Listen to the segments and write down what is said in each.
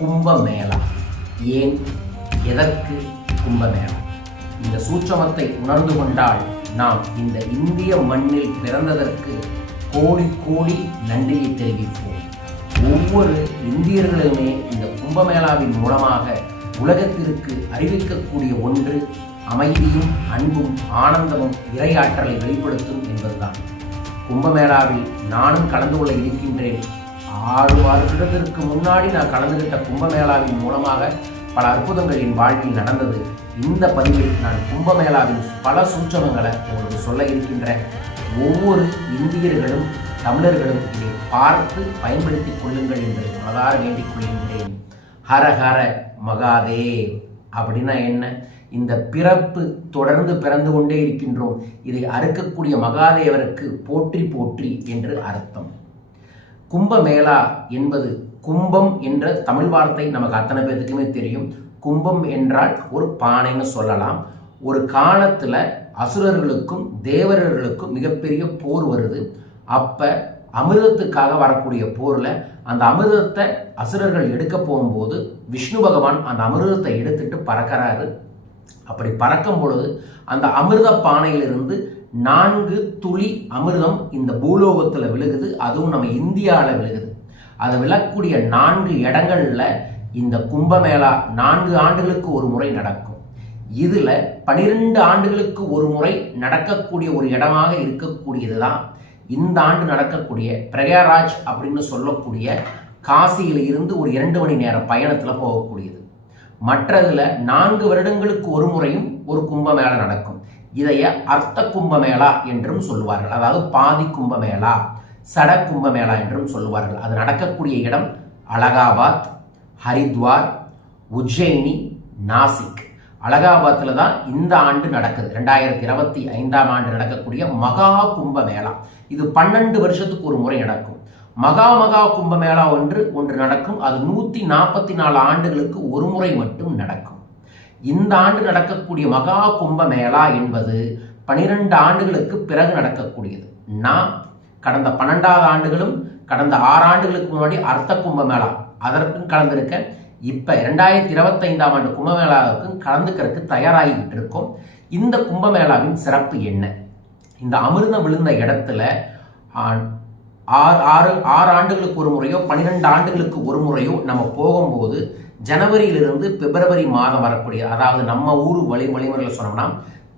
கும்பமேளா. ஏன்? எதற்கு கும்பமேளா? இந்த சூட்சமத்தை உணர்ந்து கொண்டால் நாம் இந்த இந்திய மண்ணில் பிறந்ததற்கு கோடி கோடி நன்றியை தெரிவிப்போம். ஒவ்வொரு இந்தியர்களுமே இந்த கும்பமேளாவின் மூலமாக உலகத்திற்கு அறிவிக்கக்கூடிய ஒன்று அமைதியும் அன்பும் ஆனந்தமும் இறையாற்றலை வெளிப்படுத்தும் என்பதுதான். கும்பமேளாவில் நானும் கலந்து கொள்ள இருக்கின்றேன். ஆறு வருடத்திற்கு முன்னாடி நான் கலந்துகிட்ட கும்பமேளாவின் மூலமாக பல அற்புதங்கள் என் வாழ்வில் நடந்தது. இந்த பதிவில் நான் கும்பமேளாவின் பல சூச்சகங்களை உங்களுக்கு சொல்ல இருக்கின்றேன். ஒவ்வொரு இந்தியர்களும் தமிழர்களும் இதை பார்த்து பயன்படுத்திக் கொள்ளுங்கள் என்று மனதார வேண்டிக் கொள்கின்றேன். ஹர ஹர மகாதேவ். அப்படின்னா என்ன? இந்த பிறப்பு தொடர்ந்து பிறந்து கொண்டே இருக்கின்றோம். இதை அறுக்கக்கூடிய மகாதேவருக்கு போற்றி போற்றி என்று அர்த்தம். கும்பமேளா என்பது கும்பம் என்ற தமிழ் வார்த்தை நமக்கு அத்தனை பேர்த்துக்குமே தெரியும். கும்பம் என்றால் ஒரு பானைன்னு சொல்லலாம். ஒரு காலத்தில் அசுரர்களுக்கும் தேவரர்களுக்கும் மிகப்பெரிய போர் வருது. அப்போ அமிர்தத்துக்காக வரக்கூடிய போரில் அந்த அமிர்தத்தை அசுரர்கள் எடுக்க போகும்போது விஷ்ணு பகவான் அந்த அமிர்தத்தை எடுத்துட்டு பறக்கிறாரு. அப்படி பறக்கும் பொழுது அந்த அமிர்த பானையிலிருந்து நான்கு துளி அமிர்தம் இந்த பூலோகத்தில் விழுகுது. அதுவும் நம்ம இந்தியாவில் விழுகுது. அதை விழக்கூடிய நான்கு இடங்களில் இந்த கும்பமேளா நான்கு ஆண்டுகளுக்கு ஒரு முறை நடக்கும். இதில் பனிரெண்டு ஆண்டுகளுக்கு ஒரு முறை நடக்கக்கூடிய ஒரு இடமாக இருக்கக்கூடியது தான் இந்த ஆண்டு நடக்கக்கூடிய பிரயாராஜ் அப்படின்னு சொல்லக்கூடிய காசியில் இருந்து ஒரு இரண்டு மணி நேரம் பயணத்தில் போகக்கூடியது. மற்றதுல நான்கு வருடங்களுக்கு ஒரு முறையும் ஒரு கும்பமேளா நடக்கும். இதைய அர்த்த கும்பமேளா என்றும் சொல்லுவார்கள். அதாவது பாதி கும்பமேளா சட கும்பமேளா என்றும் சொல்லுவார்கள். அது நடக்கக்கூடிய இடம் அலகாபாத் ஹரித்வார் உஜ்ஜயினி நாசிக். அலகாபாத்தில் தான் இந்த ஆண்டு நடக்குது. ரெண்டாயிரத்தி இருபத்தி ஐந்தாம் ஆண்டு நடக்கக்கூடிய மகா கும்பமேளா. இது பன்னெண்டு வருஷத்துக்கு ஒரு முறை நடக்கும். மகா மகா கும்பமேளா ஒன்று ஒன்று நடக்கும். அது நூற்றி நாற்பத்தி நாலு ஆண்டுகளுக்கு ஒரு முறை மட்டும் நடக்கும். இந்த ஆண்டு நடக்கக்கூடிய மகா கும்பமேளா என்பது பனிரெண்டு ஆண்டுகளுக்கு பிறகு நடக்கக்கூடியது. நான் கடந்த பன்னெண்டாவது ஆண்டுகளும் கடந்த ஆறு ஆண்டுகளுக்கு முன்னாடி அர்த்த கும்பமேளா. அதற்கும் கலந்திருக்கேன் இப்போ ரெண்டாயிரத்தி இருபத்தைந்தாம் ஆண்டு கும்பமேளாவுக்கும் கலந்துக்கிறதுக்கு தயாராகிக்கிட்டு இருக்கோம். இந்த கும்பமேளாவின் சிறப்பு என்ன? இந்த அமிர்தம் விழுந்த இடத்துல ஆறு ஆறு ஆறு ஆண்டுகளுக்கு ஒரு முறையோ பன்னிரெண்டு ஆண்டுகளுக்கு ஒரு முறையோ நம்ம போகும்போது ஜனவரியிலிருந்து பிப்ரவரி மாதம் வரக்கூடிய அதாவது நம்ம ஊர் வழி வழிமுறையில் சொன்னோம்னா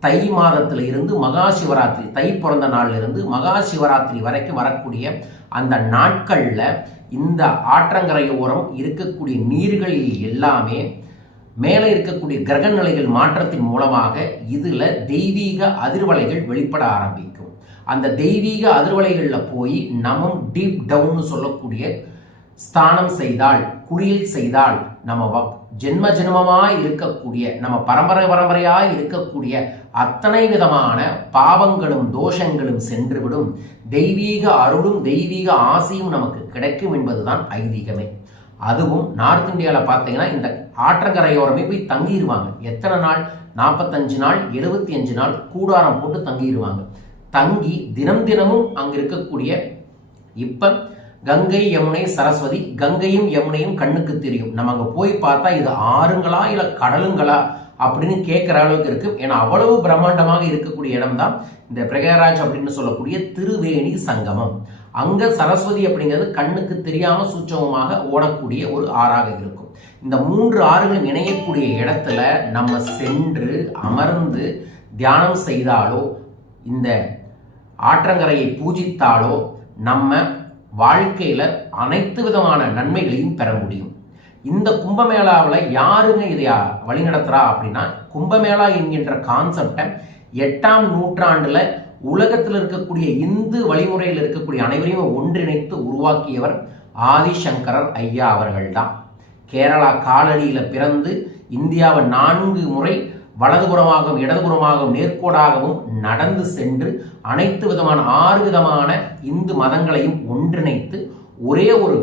தை மாதத்தில் இருந்து மகா சிவராத்திரி தை பிறந்த நாளிலிருந்து மகா சிவராத்திரி வரைக்கும் வரக்கூடிய அந்த நாட்களில் இந்த ஆற்றங்கரையோரம் இருக்கக்கூடிய நீர்களில் எல்லாமே மேலே இருக்கக்கூடிய கிரக நிலைகள் மாற்றத்தின் மூலமாக இதில் தெய்வீக அதிர்வலைகள் வெளிப்பட ஆரம்பிக்கும். அந்த தெய்வீக அதிர்வலைகளில் போய் நமம் டீப் டவுன்னு சொல்லக்கூடிய ஸ்தானம் செய்தால் குளியல் செய்தால் நம்ம ஜென்ம ஜென்மமாக இருக்கக்கூடிய நம்ம பரம்பரை பரம்பரையாக இருக்கக்கூடிய அத்தனை விதமான பாவங்களும் தோஷங்களும் சென்றுவிடும். தெய்வீக அருளும் தெய்வீக ஆசையும் நமக்கு கிடைக்கும் என்பதுதான் ஐதீகமே. அதுவும் நார்த் இந்தியாவில் பார்த்தீங்கன்னா இந்த ஆற்றங்கரையோரமே போய் தங்கிடுவாங்க எத்தனை நாள்? நாற்பத்தஞ்சு நாள் எழுபத்தி அஞ்சு நாள் கூடாரம் போட்டு தங்கிடுவாங்க தங்கி தினம் தினமும் அங்க இருக்கக்கூடிய இப்ப கங்கை யமுனை சரஸ்வதி கங்கையும் யமுனையும் கண்ணுக்கு தெரியும். நம்ம அங்க போய் பார்த்தா இது ஆறுங்களா இல்ல கடலுங்களா அப்படின்னு கேட்குற அளவுக்கு இருக்கு. ஏன்னா அவ்வளவு பிரம்மாண்டமாக இருக்கக்கூடிய இடம் தான் இந்த பிரகராஜ் அப்படின்னு சொல்லக்கூடிய திருவேணி சங்கமம். அங்க சரஸ்வதி அப்படிங்கிறது கண்ணுக்கு தெரியாம சூட்சமமாக ஓடக்கூடிய ஒரு ஆறாக இருக்கும். இந்த மூன்று ஆறுகளும் இணையக்கூடிய இடத்துல நம்ம சென்று அமர்ந்து தியானம் செய்தாலோ இந்த ஆற்றங்கரையை பூஜித்தாலோ நம்ம வாழ்க்கையில் அனைத்து விதமான நன்மைகளையும் பெற முடியும். இந்த கும்பமேளாவில் யாருங்க இதை வழிநடத்துகிறா அப்படின்னா கும்பமேளா என்கின்ற கான்செப்டை எட்டாம் நூற்றாண்டில் உலகத்தில் இருக்கக்கூடிய இந்து வழிமுறையில் இருக்கக்கூடிய அனைவரையும் ஒன்றிணைத்து உருவாக்கியவர் ஆதிசங்கரர் ஐயா அவர்கள்தான். கேரளா காலடியில் பிறந்து இந்தியாவை நான்கு முறை வலதுபுறமாகவும் இடதுபுறமாகவும் நேர்கோடாகவும் நடந்து சென்று அனைத்து விதமான ஆறு விதமான இந்து மதங்களையும் ஒன்றிணைத்து ஒரே ஒரு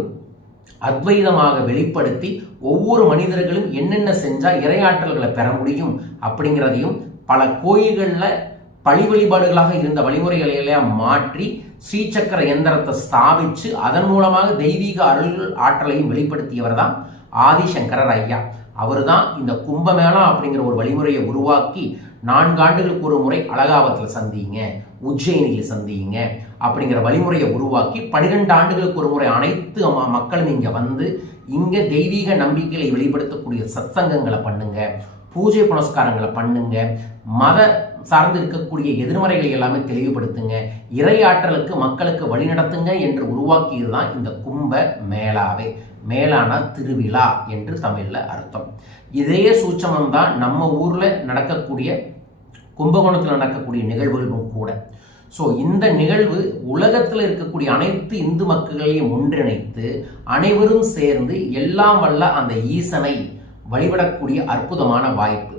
அத்வைதமாக வெளிப்படுத்தி ஒவ்வொரு மனிதர்களும் என்னென்ன செஞ்சால் இறையாற்றல்களை பெற முடியும் அப்படிங்கிறதையும் பல கோயில்களில் பழி வழிபாடுகளாக இருந்த வழிமுறைகளை எல்லாம் மாற்றி ஸ்ரீசக்கர எந்திரத்தை ஸ்தாபித்து அதன் மூலமாக தெய்வீக அருள் ஆற்றலையும் வெளிப்படுத்தியவர் தான் ஆதிசங்கரர் ஐயா. அவர் தான் இந்த கும்பமேளா அப்படிங்கிற ஒரு வழிமுறையை உருவாக்கி நான்கு ஆண்டுகளுக்கு ஒரு முறை அலகாபத்தில் சந்திங்க உஜ்ஜயினியில் சந்திங்க அப்படிங்கிற வழிமுறையை உருவாக்கி பனிரெண்டு ஆண்டுகளுக்கு ஒரு முறை அனைத்து மக்களும் இங்கே வந்து இங்கே தெய்வீக நம்பிக்கைகளை வெளிப்படுத்தக்கூடிய சத்சங்கங்களை பண்ணுங்க பூஜை புனஸ்காரங்களை பண்ணுங்க மத சார்ந்து இருக்கக்கூடிய எதிர்மறைகளை எல்லாமே தெளிவுபடுத்துங்க இறையாற்றலுக்கு மக்களுக்கு வழிநடத்துங்க என்று உருவாக்கியது தான் இந்த கும்ப மேளாவே. மேலான திருவிழா என்று தமிழில் அர்த்தம். இதே சூட்சமம் தான் நம்ம ஊரில் நடக்கக்கூடிய கும்பகோணத்தில் நடக்கக்கூடிய நிகழ்வுகளும் கூட. ஸோ இந்த நிகழ்வு உலகத்தில் இருக்கக்கூடிய அனைத்து இந்து மக்களையும் ஒன்றிணைத்து அனைவரும் சேர்ந்து எல்லாம் வல்ல அந்த ஈசனை வழிபடக்கூடிய அற்புதமான வாய்ப்பு.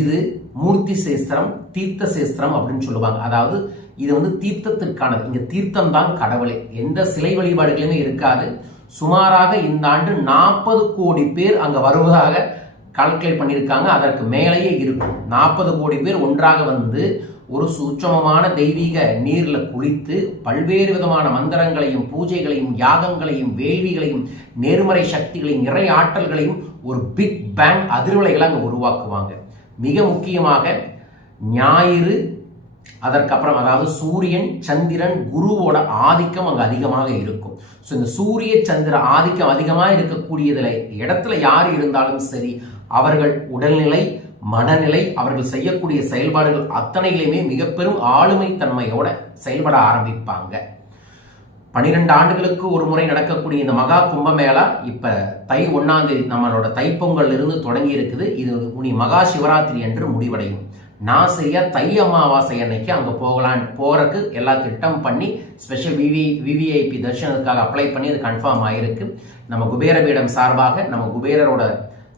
இது மூர்த்தி சேஸ்திரம் தீர்த்த சேஸ்திரம் அப்படின்னு சொல்லுவாங்க. அதாவது இது வந்து தீர்த்தத்திற்கானது. இங்கே தீர்த்தம் தான் கடவுளே. எந்த சிலை வழிபாடுகளுமே இருக்காது. சுமாராக இந்த ஆண்டு நாற்பது கோடி பேர் அங்கே வருவதாக கால்குலேட் பண்ணியிருக்காங்க. அதற்கு மேலேயே இருக்கும். நாற்பது கோடி பேர் ஒன்றாக வந்து ஒரு சூட்சமமான தெய்வீக நீரில் குளித்து பல்வேறு விதமான மந்திரங்களையும் பூஜைகளையும் யாகங்களையும் வேள்விகளையும் நேர்மறை சக்திகளையும் இறை ஆற்றல்களையும் ஒரு பிக் பேங் அதிர்வலைகளை அங்கே உருவாக்குவாங்க. மிக முக்கியமாக ஞாயிறு அதற்கப்புறம் அதாவது சூரியன் சந்திரன் குருவோட ஆதிக்கம் அங்கே அதிகமாக இருக்கும். ஸோ இந்த சூரிய சந்திர ஆதிக்கம் அதிகமாக இருக்கக்கூடியதுல இடத்துல யார் இருந்தாலும் சரி அவர்கள் உடல்நிலை மனநிலை அவர்கள் செய்யக்கூடிய செயல்பாடுகள் அத்தனையிலுமே மிக பெரும் ஆளுமை தன்மையோட செயல்பட ஆரம்பிப்பாங்க. பனிரெண்டு ஆண்டுகளுக்கு ஒரு முறை நடக்கக்கூடிய இந்த மகா கும்பமேளா இப்ப தை ஒன்னாம் தேதி நம்மளோட தைப்பொங்கல் இருந்து தொடங்கி இருக்குது. இது உனி மகா சிவராத்திரி என்று முடிவடையும். நான் செய்ய தை அமாவாசை அன்னைக்கு அங்கே போகலான் போகிறக்கு எல்லா திட்டம் பண்ணி ஸ்பெஷல் விவி விவிஐபி தர்ஷனத்துக்காக அப்ளை பண்ணி அது கன்ஃபார்ம் ஆகிருக்கு நம்ம குபேரபீடம் சார்பாக நம்ம குபேரரோட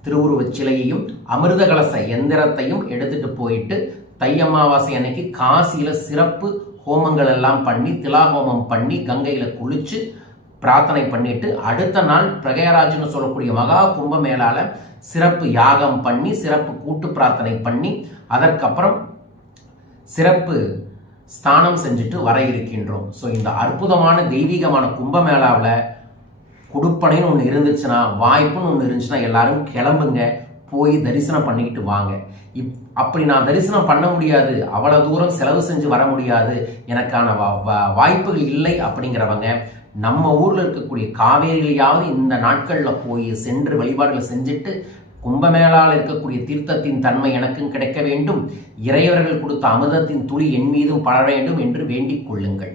திருவுருவச் சிலையையும் அமிர்த கலச எந்திரத்தையும் எடுத்துகிட்டு போயிட்டு தை அமாவாசை அன்னைக்கு காசியில் சிறப்பு ஹோமங்கள் எல்லாம் பண்ணி திலாஹோமம் பண்ணி கங்கையில் குளித்து பிரார்த்தனை பண்ணிட்டு அடுத்த நாள் பிரகயராஜ்னு சொல்லக்கூடிய மகா கும்பமேளால சிறப்பு யாகம் பண்ணி சிறப்பு கூட்டு பிரார்த்தனை பண்ணி அதற்கப்புறம் சிறப்பு ஸ்தானம் செஞ்சுட்டு வர இருக்கின்றோம். ஸோ இந்த அற்புதமான தெய்வீகமான கும்பமேளாவில் கொடுப்பனைன்னு ஒன்று இருந்துச்சுன்னா வாய்ப்புன்னு ஒன்று இருந்துச்சுன்னா எல்லாரும் கிளம்புங்க போய் தரிசனம் பண்ணிக்கிட்டு வாங்க. இப் அப்படி நான் தரிசனம் பண்ண முடியாது அவ்வளோ தூரம் செலவு செஞ்சு வர முடியாது எனக்கான வா- வா- வாய்ப்புகள் இல்லை அப்படிங்கிறவங்க நம்ம ஊரில் இருக்கக்கூடிய காவேரியிலையாவது இந்த நாட்களில் போய் சென்று வழிபாடுகளை செஞ்சுட்டு கும்பமேளால் இருக்கக்கூடிய தீர்த்தத்தின் தன்மை எனக்கும் கிடைக்க வேண்டும். இறையவர்கள் கொடுத்த அமிர்தத்தின் துளி என் மீதும் பழ வேண்டும் என்று வேண்டிக் கொள்ளுங்கள்.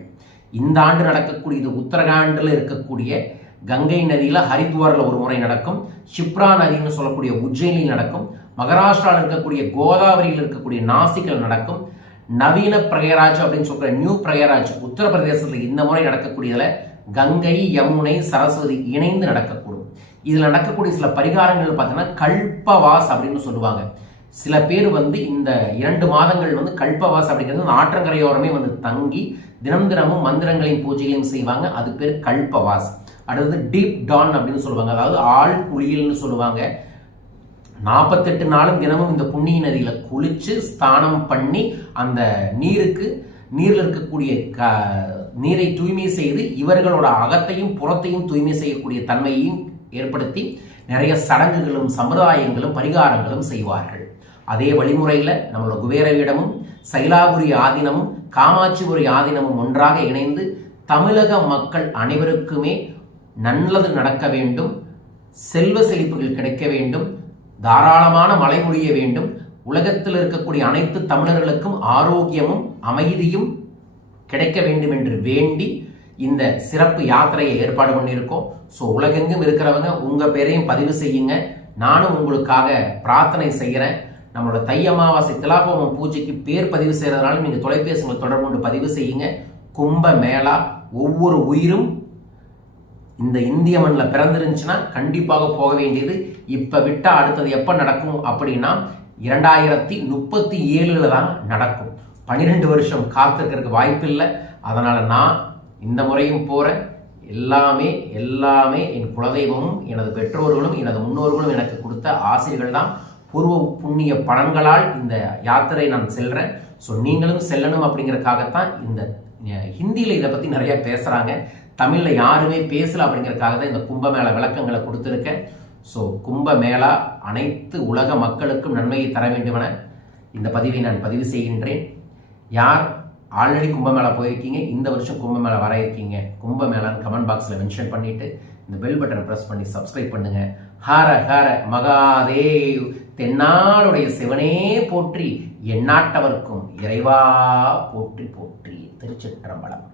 இந்த ஆண்டு நடக்கக்கூடிய இது உத்தரகாண்டில் இருக்கக்கூடிய கங்கை நதியில் ஹரித்வாரில் ஒரு முறை நடக்கும். ஷிப்ரா நதின்னு சொல்லக்கூடிய உஜ்ஜயினில் நடக்கும். மகாராஷ்டிராவில் இருக்கக்கூடிய கோதாவரியில் இருக்கக்கூடிய நாசிக்கில் நடக்கும். நவீன பிரயராஜ் அப்படின்னு சொல்கிற நியூ பிரயராஜ் உத்தரப்பிரதேசத்தில் இந்த முறை நடக்கக்கூடியதில் கங்கை யமுனை சரஸ்வதி இணைந்து நடக்கக்கூடும். இதில் நடக்கக்கூடிய சில பரிகாரங்கள் பார்த்தீங்கன்னா கல்பவாஸ் அப்படின்னு சொல்லுவாங்க. சில பேர் வந்து இந்த இரண்டு மாதங்கள் வந்து கல்பவாஸ் அப்படிங்கிறது அந்த ஆற்றங்கரையோரமே வந்து தங்கி தினம் தினமும் மந்திரங்களையும் பூஜைகளையும் செய்வாங்க. அது பேர் கல்பவாஸ். அடுத்தது டீப் டான் அப்படின்னு சொல்லுவாங்க. அதாவது ஆள் குளியல்னு சொல்லுவாங்க. நாற்பத்தெட்டு நாளும் தினமும் இந்த புண்ணிய நதியில் குளித்து ஸ்தானம் பண்ணி அந்த நீருக்கு நீரில் இருக்கக்கூடிய க நீரை தூய்மை செய்து இவர்களோட அகத்தையும் புறத்தையும் தூய்மை செய்யக்கூடிய தன்மையையும் ஏற்படுத்தி நிறைய சடங்குகளும் சம்பிரதாயங்களும் பரிகாரங்களும் செய்வார்கள். அதே வழிமுறையில் நம்மளோட குபேரவிடமும் சைலாபுரி ஆதீனமும் காமாட்சிபுரி ஆதீனமும் ஒன்றாக இணைந்து தமிழக மக்கள் அனைவருக்குமே நல்லது நடக்க வேண்டும் செல்வ செழிப்புகள் கிடைக்க வேண்டும் தாராளமான மழை முடிய வேண்டும் உலகத்தில் இருக்கக்கூடிய அனைத்து தமிழர்களுக்கும் ஆரோக்கியமும் அமைதியும் கிடைக்க வேண்டும் என்று வேண்டி இந்த சிறப்பு யாத்திரையை ஏற்பாடு பண்ணியிருக்கோம். ஸோ உலகெங்கும் இருக்கிறவங்க உங்கள் பேரையும் பதிவு செய்யுங்க. நானும் உங்களுக்காக பிரார்த்தனை செய்கிறேன். நம்மளோட தை அமாவாசை திலாபோமம் பூஜைக்கு பேர் பதிவு செய்கிறதுனாலும் நீங்கள் தொலைபேசிகளை தொடர்பு கொண்டு பதிவு செய்யுங்க. கும்ப மேளா ஒவ்வொரு உயிரும் இந்த இந்திய மண்ணில் பிறந்திருந்துச்சுன்னா கண்டிப்பாக போக வேண்டியது. இப்போ விட்டால் அடுத்தது எப்போ நடக்கும் அப்படின்னா இரண்டாயிரத்தி முப்பத்தி ஏழில் தான் நடக்கும். பன்னிரெண்டு வருஷம் காத்திருக்கிறதுக்கு வாய்ப்பு இல்லை. அதனால் நான் இந்த முறையும் போகிறேன் எல்லாமே எல்லாமே என் குலதெய்வமும் எனது பெற்றோர்களும் எனது முன்னோர்களும் எனக்கு கொடுத்த ஆசிரியர்கள் தான் பூர்வ புண்ணிய பலன்களால் இந்த யாத்திரை நான் செல்கிறேன் ஸோ நீங்களும் செல்லணும் அப்படிங்கிறதுக்காகத்தான் இந்த ஹிந்தியில் இதை பற்றி நிறைய பேசுகிறாங்க தமிழில் யாருமே பேசலை அப்படிங்கிறக்காக தான் இந்த கும்பமேள விளக்கங்களை கொடுத்துருக்கேன். ஸோ கும்பமேளா அனைத்து உலக மக்களுக்கும் நன்மையை தர வேண்டுமென இந்த பதிவை நான் பதிவு செய்கின்றேன். யார் ஆல்ரெடி கும்பமேளா போயிருக்கீங்க? இந்த வருஷம் கும்பமேளா வர இருக்கீங்க. கும்பமேளான்னு கமெண்ட் பாக்ஸில் மென்ஷன் பண்ணிவிட்டு இந்த பெல் பட்டனை ப்ரெஸ் பண்ணி சப்ஸ்கிரைப் பண்ணுங்க. ஹர ஹர மகாதேவ். தென்னாடுடைய சிவனே போற்றி எண்ணாட்டவர்க்கும் இறைவா போற்றி போற்றி. திருச்சிற்றம்பலம்.